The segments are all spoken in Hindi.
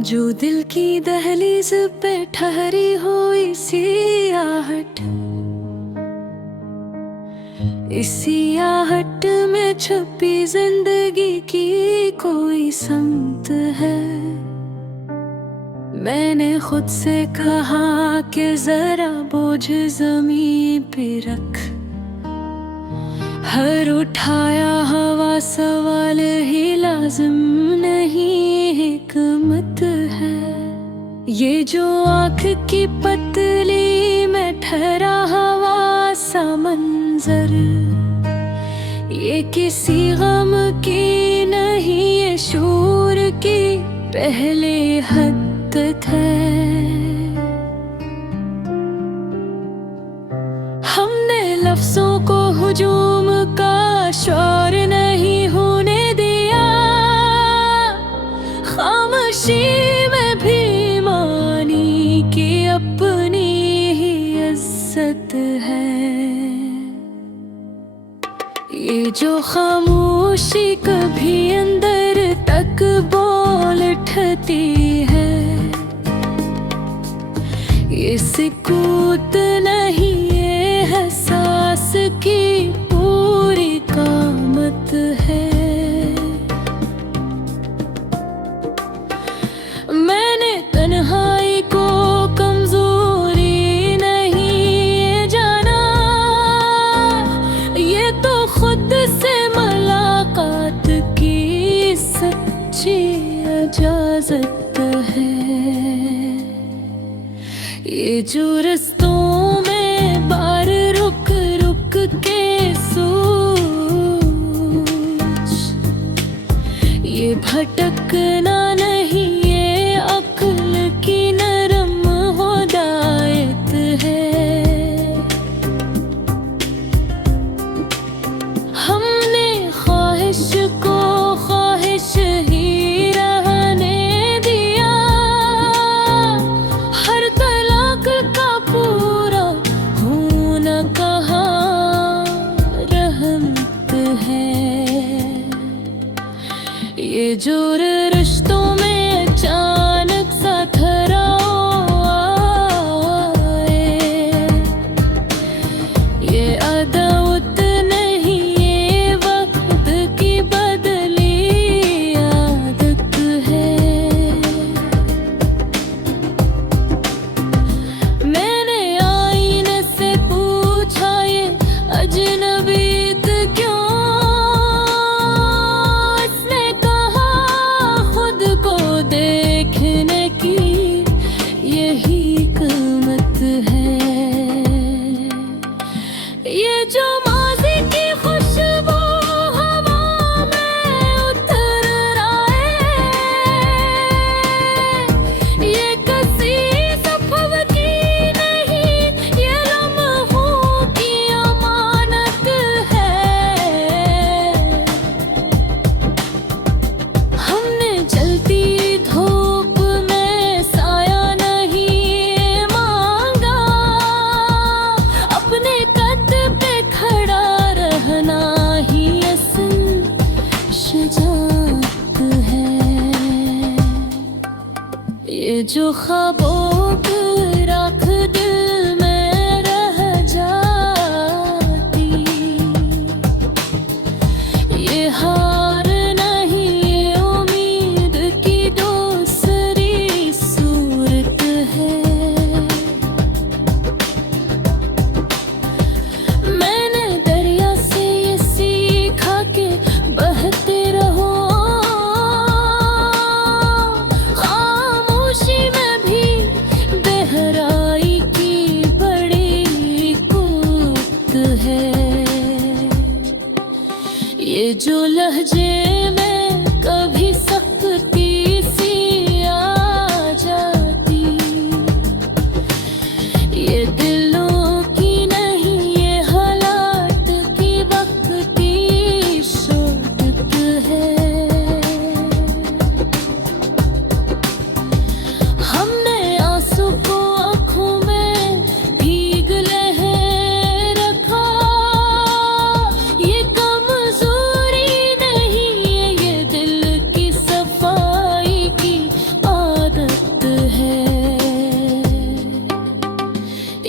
जो दिल की दहलीज पे ठहरी हुई सी आहट, इसी आहट में छुपी जिंदगी की कोई समत है। मैंने खुद से कहा कि जरा बोझ जमीन पे रख, हर उठाया हवा सवाल ही लाजिम नहीं हिकमत है। ये जो आँख की पतली में ठहरा हवा सा मंजर, ये किसी गम की नहीं, ये शूर की पहले हद्दत है। हमने लफ्जों को हुजूम का शौर नहीं होने दिया, खामोशी में भी मानी कि अपनी ही इज्जत है। ये जो खामोशी कभी अंदर तक बोल उठती है, ये सुकूत नहीं, ये एहसास की पूरी कामत है। मैंने तन्हाई को कमजोरी नहीं जाना, ये तो खुद से मुलाकात की सच्ची इजाजत है। ये जो रस्तों में बार रुक रुक के सोच, ये भटकना नहीं, ये अक्ल की नरम हिदायत है। हमने ख्वाहिश को ख्वाहिश ही रहने दिया, हर तलाक का पूरा होना कहाँ रहमत है। ये जो रिश्तों में अचानक सा ठहराव आए, ये अदावत नहीं, ये वक्त की बदली आदत है। मैंने आईने से पूछा ये अजनबीत क्यों, इसने कहा खुद को देखने की यही कीमत है। ये जो माज़ी की खुशबू हवा में उतर आए, ये किसी सफर की नहीं, ये लम्हों की अमानत है। हमने जलती धूप में साया नहीं मांगा, अपने कद पे खड़ा रहना ही असल शुजाअत है। ये जो ख्वाबों की राख दिल में रह जाती, ये हार नहीं, ये उम्मीद की दूसरी सूरत है। मैंने दरिया से ये सीखा कि बहते रहो, खामोशी में भी गहराई की बड़ी कूत है। ये जो लहजे में कभी सख्ती सी आ जाती, ये दिलों की नहीं, ये हालात की वक्ती शोधत है। हमने आंसू को आँखों में भीग लहे रखा, ये कमजोरी नहीं,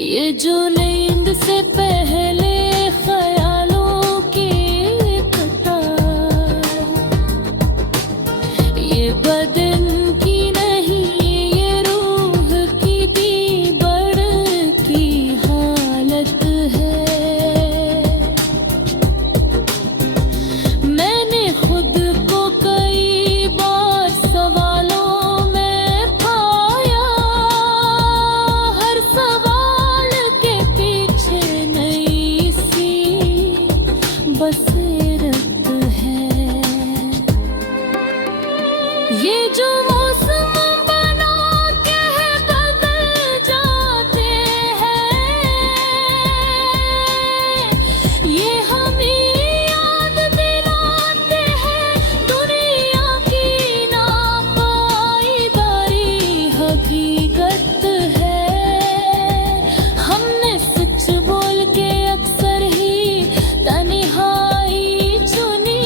ये जो नींद से पहले ख्यालों की कतार, ये बदन की नहीं ये रूह की दी बढ़ती हालत है। मैंने खुद को कई बार सवालों में पाया, हर सवाल के पीछे नई सी बसीरत है। ये जो मौसम बना के बदल जाते हैं, ये हमें याद दिलाते हैं दुनिया की नापाईदारी हकीकत है। हमने सच बोल के अक्सर ही तन्हाई चुनी,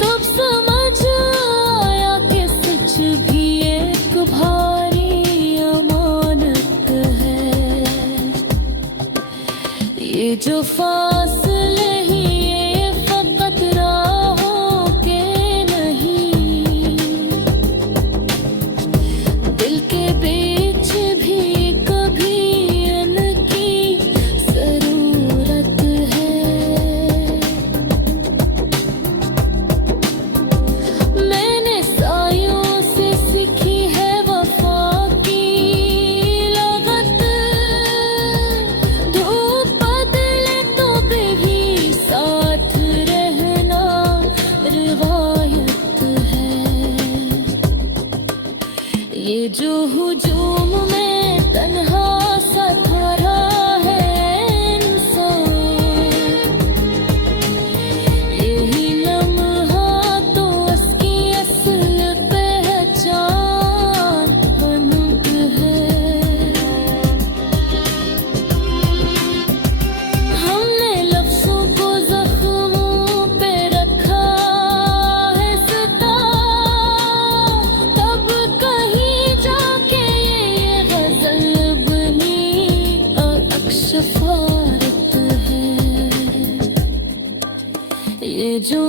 तब समझ आया कि सच भी एक भारी अमानत है। ये जो फासले ही ये फकत राहों के नहीं, दिल के बीच भी कभी इनकी जरूरत है। मैंने सायों से सीखी है वफा की लगत, धूप बदले तो भी साथ रहना रिवायत है। ये जो हुजूम में तन्हा सा खड़ा है इंसान, यही लम्हा तो उसकी असल पहचान हनुक है। हमने लफ्ज़ों को ज़ख्मों पे रखा है सिता, तब कहीं जाके ये गज़ल बनी अक्शफ़ारत है। ये जो